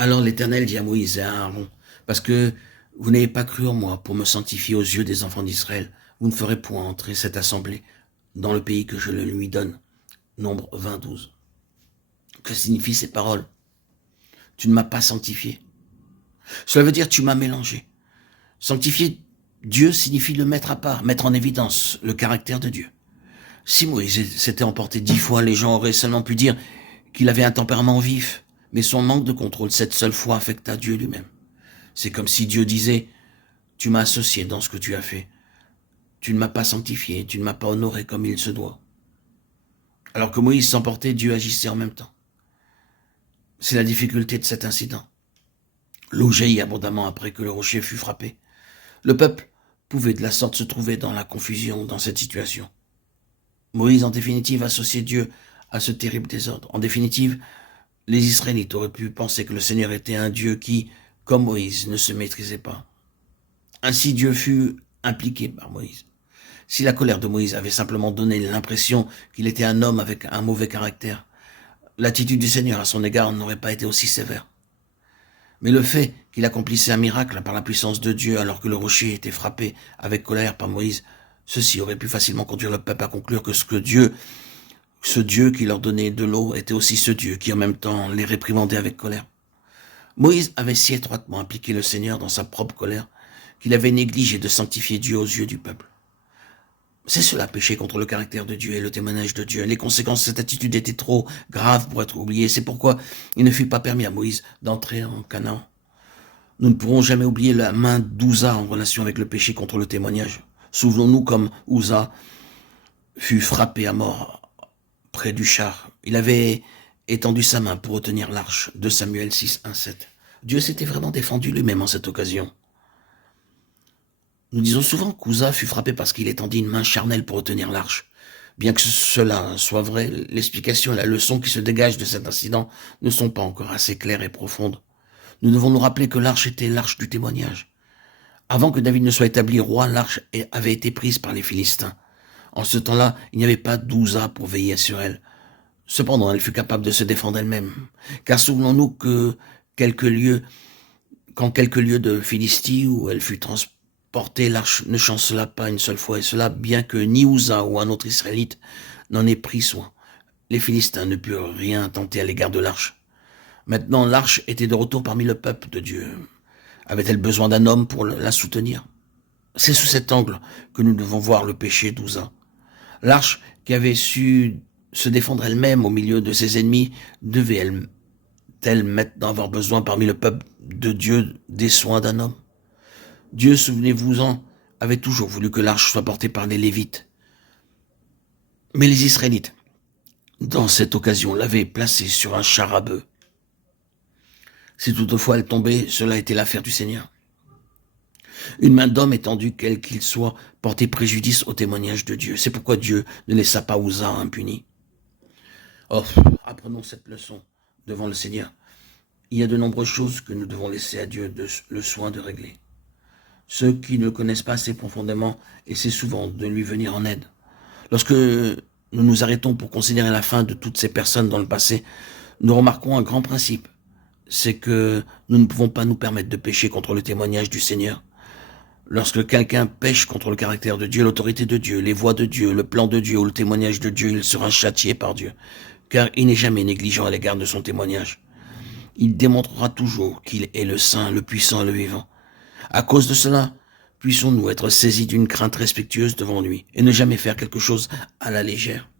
Alors l'Éternel dit à Moïse et à Aaron, parce que vous n'avez pas cru en moi pour me sanctifier aux yeux des enfants d'Israël, vous ne ferez point entrer cette assemblée dans le pays que je le lui donne. Nombre 20-12. Que signifient ces paroles? Tu ne m'as pas sanctifié. Cela veut dire tu m'as mélangé. Sanctifier Dieu signifie le mettre à part, mettre en évidence le caractère de Dieu. Si Moïse s'était emporté 10 fois, les gens auraient seulement pu dire qu'il avait un tempérament vif, mais son manque de contrôle cette seule fois affecta Dieu lui-même. C'est comme si Dieu disait « Tu m'as associé dans ce que tu as fait. Tu ne m'as pas sanctifié, tu ne m'as pas honoré comme il se doit. » Alors que Moïse s'emportait, Dieu agissait en même temps. C'est la difficulté de cet incident. L'eau jaillit abondamment après que le rocher fut frappé. Le peuple pouvait de la sorte se trouver dans la confusion dans cette situation. Moïse, en définitive, associait Dieu à ce terrible désordre. En définitive, les Israélites auraient pu penser que le Seigneur était un Dieu qui, comme Moïse, ne se maîtrisait pas. Ainsi, Dieu fut impliqué par Moïse. Si la colère de Moïse avait simplement donné l'impression qu'il était un homme avec un mauvais caractère, l'attitude du Seigneur à son égard n'aurait pas été aussi sévère. Mais le fait qu'il accomplissait un miracle par la puissance de Dieu alors que le rocher était frappé avec colère par Moïse, ceci aurait pu facilement conduire le peuple à conclure que ce Dieu qui leur donnait de l'eau était aussi ce Dieu qui en même temps les réprimandait avec colère. Moïse avait si étroitement impliqué le Seigneur dans sa propre colère qu'il avait négligé de sanctifier Dieu aux yeux du peuple. C'est cela, pécher contre le caractère de Dieu et le témoignage de Dieu. Les conséquences de cette attitude étaient trop graves pour être oubliées. C'est pourquoi il ne fut pas permis à Moïse d'entrer en Canaan. Nous ne pourrons jamais oublier la main d'Ouza en relation avec le péché contre le témoignage. Souvenons-nous comme Ouza fut frappé à mort près du char. Il avait étendu sa main pour retenir l'arche. 2 Samuel 6, 1, 7. Dieu s'était vraiment défendu lui-même en cette occasion. Nous disons souvent qu'Ouza fut frappé parce qu'il étendit une main charnelle pour retenir l'arche. Bien que cela soit vrai, l'explication et la leçon qui se dégagent de cet incident ne sont pas encore assez claires et profondes. Nous devons nous rappeler que l'arche était l'arche du témoignage. Avant que David ne soit établi roi, l'arche avait été prise par les Philistins. En ce temps-là, il n'y avait pas d'Ouza pour veiller sur elle. Cependant, elle fut capable de se défendre elle-même. Car souvenons-nous que quand quelques lieues de Philistie où elle fut transportée, l'arche ne chancela pas une seule fois, et cela bien que ni Ouza ou un autre Israélite n'en ait pris soin. Les Philistins ne purent rien tenter à l'égard de l'arche. Maintenant, l'arche était de retour parmi le peuple de Dieu. Avait-elle besoin d'un homme pour la soutenir? C'est sous cet angle que nous devons voir le péché d'Ouza. L'arche, qui avait su se défendre elle-même au milieu de ses ennemis, devait-elle maintenant avoir besoin parmi le peuple de Dieu des soins d'un homme? Dieu, souvenez-vous-en, avait toujours voulu que l'arche soit portée par les Lévites. Mais les Israélites, dans cette occasion, l'avaient placée sur un char à bœufs. Si toutefois elle tombait, cela était l'affaire du Seigneur. Une main d'homme étendue, quel qu'il soit, portait préjudice au témoignage de Dieu. C'est pourquoi Dieu ne laissa pas Ouza impuni. Oh, apprenons cette leçon devant le Seigneur. Il y a de nombreuses choses que nous devons laisser à Dieu le soin de régler. Ceux qui ne le connaissent pas assez profondément essaient souvent de lui venir en aide. Lorsque nous nous arrêtons pour considérer la fin de toutes ces personnes dans le passé, nous remarquons un grand principe. C'est que nous ne pouvons pas nous permettre de pécher contre le témoignage du Seigneur. Lorsque quelqu'un pêche contre le caractère de Dieu, l'autorité de Dieu, les voies de Dieu, le plan de Dieu ou le témoignage de Dieu, il sera châtié par Dieu, car il n'est jamais négligent à l'égard de son témoignage. Il démontrera toujours qu'il est le Saint, le puissant, le vivant. À cause de cela, puissons-nous être saisis d'une crainte respectueuse devant lui et ne jamais faire quelque chose à la légère.